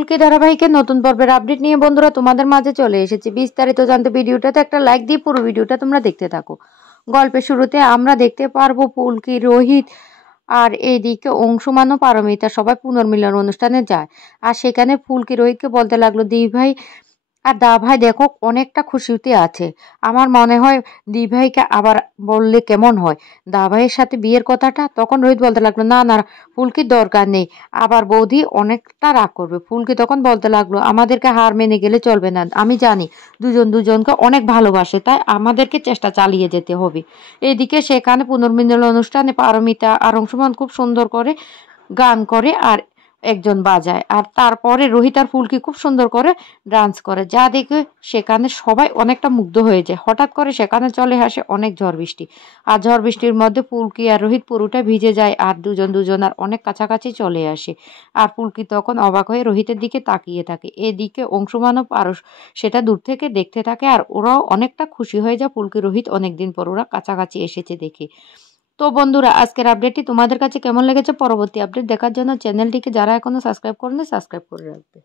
ফুলকি ধারাবাহিকের নতুন পর্বের আপডেট নিয়ে বন্ধুরা তোমাদের মাঝে চলে এসেছি। বিস্তারিত জানতে ভিডিওটাতে একটা লাইক দিয়ে পুরো ভিডিওটা তোমরা দেখতে থাকো। গল্পের শুরুতে আমরা দেখতে পারবো ফুলকি, রোহিত আর এইদিকে অংশুমান ও পারমিতা সবাই পুনর্মিলন অনুষ্ঠানে যায়। আর সেখানে ফুলকি রোহিতকে বলতে লাগলো, দি ভাই আর দা ভাই দেখো অনেকটা খুশিতে আছে। আমার মনে হয় দি ভাইকে আবার বললে কেমন হয়, দা ভাইয়ের সাথে বিয়ের কথাটা। তখন রোহিত বলতে লাগলো, না না ফুলকির দরকার নেই, আবার বৌদি অনেকটা রাগ করবে। ফুলকি তখন বলতে লাগলো, আমাদেরকে হার মেনে গেলে চলবে না, আমি জানি দুজন দুজনকে অনেক ভালোবাসে, তাই আমাদেরকে চেষ্টা চালিয়ে যেতে হবে। এদিকে সেখানে পুনর্মিলন অনুষ্ঠানে পারমিতা আর অংশুমান খুব সুন্দর করে গান করে আর একজন বাজায়, আর তারপরে রোহিত আর ফুলকি খুব সুন্দর করে ডান্স করে, যা দেখে সেখানে সবাই অনেকটা মুগ্ধ হয়ে যায়। হঠাৎ করে সেখানে চলে আসে অনেক ঝড় বৃষ্টি, আর ঝড় বৃষ্টির মধ্যে ফুলকি আর রোহিত পুরোটা ভিজে যায়, আর দুজন আর অনেক কাছাকাছি চলে আসে। আর ফুলকি তখন অবাক হয়ে রোহিতের দিকে তাকিয়ে থাকে। এদিকে অংশুমান ও পারস সেটা দূর থেকে দেখতে থাকে, আর ওরাও অনেকটা খুশি হয়ে যায় ফুলকি রোহিত অনেকদিন পর ওরা কাছাকাছি এসেছে দেখে। তো বন্ধুরা, আজকের আপডেটটি তোমাদের কাছে কেমন লেগেছে? পরবর্তী আপডেট দেখার জন্য চ্যানেলটিকে যারা এখনো সাবস্ক্রাইব করেনি সাবস্ক্রাইব করে রাখবে।